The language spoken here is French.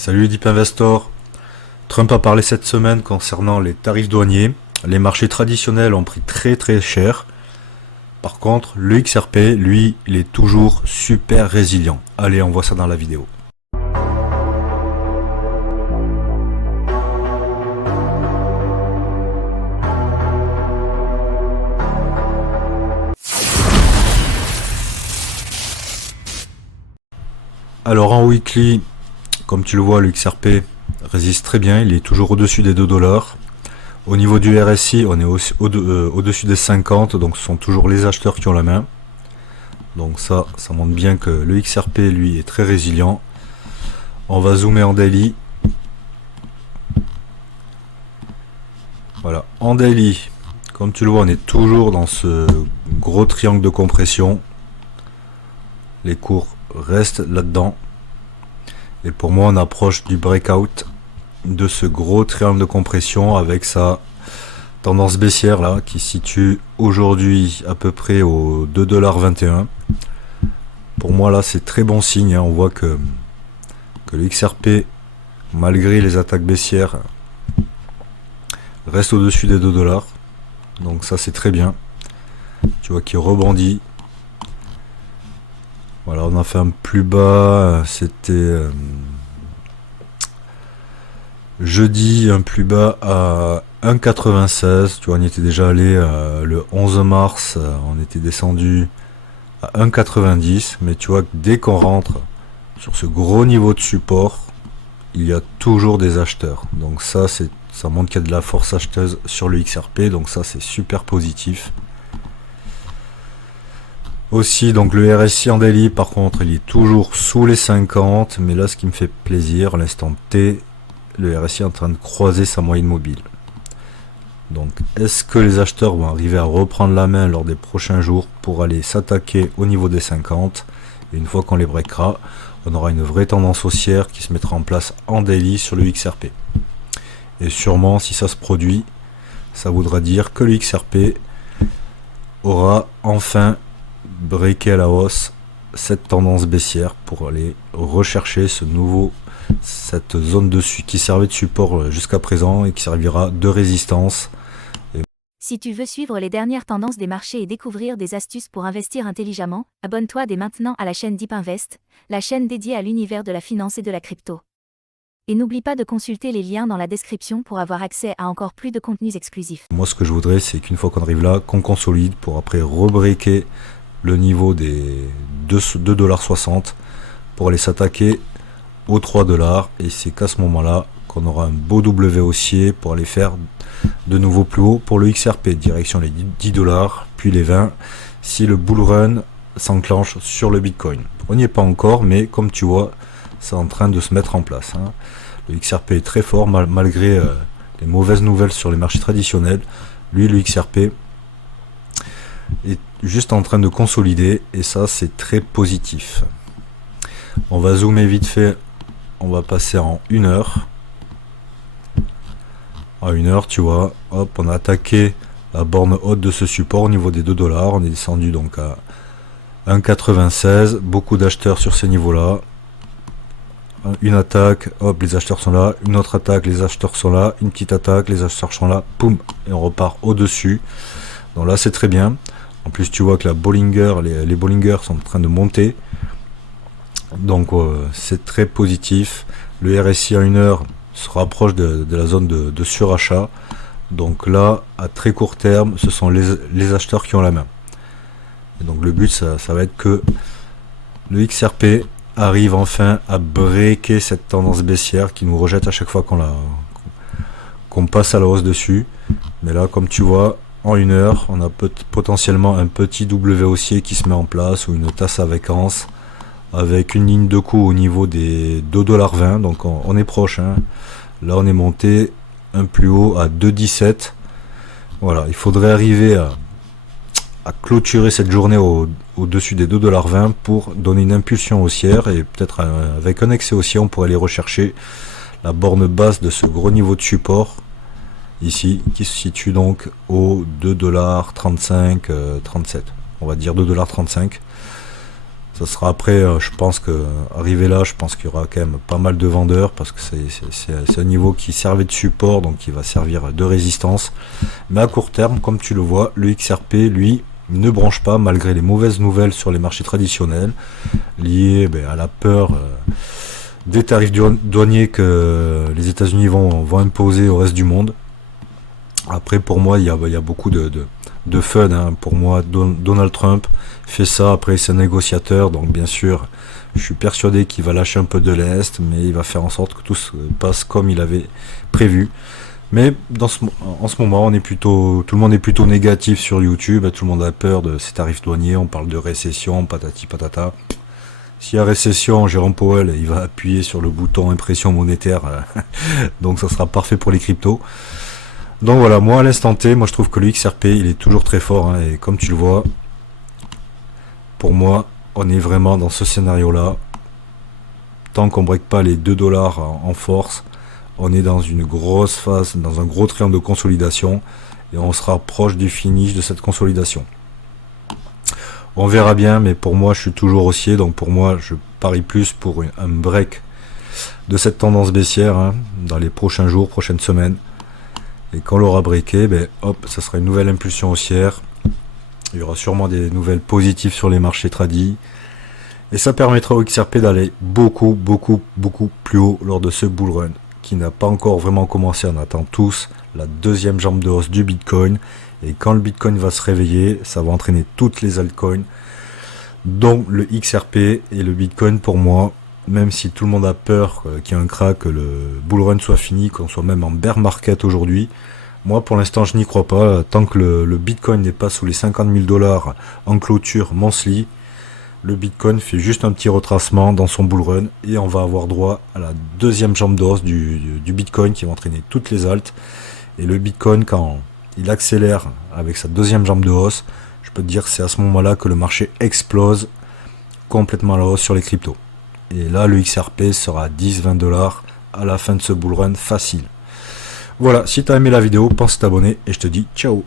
Salut Deep Investor. Trump a parlé cette semaine concernant les tarifs douaniers. Les marchés traditionnels ont pris très cher. Par contre, le XRP, lui, il est toujours super résilient. Allez, on voit ça dans la vidéo. Alors en weekly, comme tu le vois, le XRP résiste très bien, il est toujours au-dessus des 2 $. Au niveau du RSI, on est au-dessus des 50, donc ce sont toujours les acheteurs qui ont la main. Donc ça montre bien que le XRP, lui, est très résilient. On va zoomer en daily. Voilà, en daily, comme tu le vois, on est toujours dans ce gros triangle de compression. Les cours restent là-dedans. Et pour moi, on approche du breakout de ce gros triangle de compression avec sa tendance baissière là qui se situe aujourd'hui à peu près au 2,21 $. Pour moi là, c'est très bon signe, hein. On voit que le XRP, malgré les attaques baissières, reste au-dessus des 2 $. Donc ça, c'est très bien. Tu vois qu'il rebondit. Voilà, on a fait un plus bas, c'était jeudi, un plus bas à 1,96. Tu vois, on y était déjà allé le 11 mars, on était descendu à 1,90. Mais tu vois que dès qu'on rentre sur ce gros niveau de support, il y a toujours des acheteurs. Donc ça montre qu'il y a de la force acheteuse sur le XRP, donc ça c'est super positif. Aussi, donc le RSI en daily, par contre, il est toujours sous les 50, mais là, ce qui me fait plaisir, à l'instant T, le RSI est en train de croiser sa moyenne mobile. Donc, est-ce que les acheteurs vont arriver à reprendre la main lors des prochains jours pour aller s'attaquer au niveau des 50? Et une fois qu'on les breakera, on aura une vraie tendance haussière qui se mettra en place en daily sur le XRP. Et sûrement, si ça se produit, ça voudra dire que le XRP aura enfin breaker à la hausse cette tendance baissière pour aller rechercher cette zone dessus qui servait de support jusqu'à présent et qui servira de résistance. Si tu veux suivre les dernières tendances des marchés et découvrir des astuces pour investir intelligemment, abonne-toi dès maintenant à la chaîne Deep Invest, la chaîne dédiée à l'univers de la finance et de la crypto. Et n'oublie pas de consulter les liens dans la description pour avoir accès à encore plus de contenus exclusifs. Moi, ce que je voudrais, c'est qu'une fois qu'on arrive là, qu'on consolide pour après rebreaker le niveau des 2,60 $ pour aller s'attaquer aux 3 $. Et c'est qu'à ce moment-là qu'on aura un beau W haussier pour aller faire de nouveau plus haut pour le XRP, direction les 10 $, puis les 20 si le bull run s'enclenche sur le Bitcoin. On n'y est pas encore, mais comme tu vois, c'est en train de se mettre en place, hein. Le XRP est très fort malgré les mauvaises nouvelles sur les marchés traditionnels. Lui, le XRP est juste en train de consolider et ça, c'est très positif. On va zoomer vite fait, on va passer en 1 heure. À 1 heure, tu vois, hop, on a attaqué la borne haute de ce support au niveau des 2 $. On est descendu donc à 1,96. Beaucoup d'acheteurs sur ces niveaux-là. Une attaque, hop, les acheteurs sont là. Une autre attaque, les acheteurs sont là. Une petite attaque, les acheteurs sont là. Poum, et on repart au-dessus. Donc là, c'est très bien. En plus, tu vois que la Bollinger, les Bollinger sont en train de monter. Donc, c'est très positif. Le RSI à 1 heure se rapproche de la zone de surachat. Donc là, à très court terme, ce sont les acheteurs qui ont la main. Et donc, le but, ça va être que le XRP arrive enfin à breaker cette tendance baissière qui nous rejette à chaque fois qu'on passe à la hausse dessus. Mais là, comme tu vois, en 1 heure, on a potentiellement un petit W haussier qui se met en place ou une tasse à vacances avec une ligne de coup au niveau des 2,20 $. Donc on est proche, hein. Là, on est monté un plus haut à 2,17. Voilà, il faudrait arriver à clôturer cette journée au-dessus des 2,20 $ pour donner une impulsion haussière et peut-être avec un excès haussier, on pourrait aller rechercher la borne basse de ce gros niveau de support ici qui se situe donc au 2,35 $, 37. On va dire 2,35 $. Ça sera après, je pense que arrivé là, je pense qu'il y aura quand même pas mal de vendeurs parce que c'est un niveau qui servait de support, donc il va servir de résistance. Mais à court terme, comme tu le vois, le XRP, lui, ne bronche pas malgré les mauvaises nouvelles sur les marchés traditionnels liées à la peur des tarifs douaniers que les États-Unis vont imposer au reste du monde. Après, pour moi, il y a beaucoup de fun. Hein. Pour moi, Donald Trump fait ça. Après, c'est un négociateur. Donc, bien sûr, je suis persuadé qu'il va lâcher un peu de l'Est, mais il va faire en sorte que tout se passe comme il avait prévu. Mais en ce moment, tout le monde est plutôt négatif sur YouTube. Tout le monde a peur de ces tarifs douaniers. On parle de récession, patati patata. S'il y a récession, Jérôme Powell, il va appuyer sur le bouton impression monétaire. Donc, ça sera parfait pour les cryptos. Donc voilà, moi à l'instant T, moi je trouve que le XRP il est toujours très fort, hein, et comme tu le vois, pour moi on est vraiment dans ce scénario là. Tant qu'on break pas les 2 dollars en force, on est dans une grosse phase, dans un gros triangle de consolidation, et on sera proche du finish de cette consolidation. On verra bien, mais pour moi je suis toujours haussier, donc pour moi je parie plus pour un break de cette tendance baissière, hein, dans les prochains jours, prochaines semaines. Et quand l'aura breaké, hop, ça sera une nouvelle impulsion haussière. Il y aura sûrement des nouvelles positives sur les marchés tradis. Et ça permettra au XRP d'aller beaucoup plus haut lors de ce bull run, qui n'a pas encore vraiment commencé. On attend tous la deuxième jambe de hausse du Bitcoin. Et quand le Bitcoin va se réveiller, ça va entraîner toutes les altcoins. Donc le XRP et le Bitcoin, pour moi, même si tout le monde a peur qu'il y ait un crack, que le bull run soit fini, qu'on soit même en bear market aujourd'hui, moi pour l'instant je n'y crois pas. Tant que le Bitcoin n'est pas sous les 50 000 dollars en clôture monthly, le Bitcoin fait juste un petit retracement dans son bull run et on va avoir droit à la deuxième jambe de hausse du Bitcoin qui va entraîner toutes les altes. Et le Bitcoin, quand il accélère avec sa deuxième jambe de hausse, je peux te dire que c'est à ce moment-là que le marché explose complètement à la hausse sur les cryptos. Et là, le XRP sera à 10-20 dollars à la fin de ce bull run facile. Voilà, si tu as aimé la vidéo, pense à t'abonner et je te dis ciao.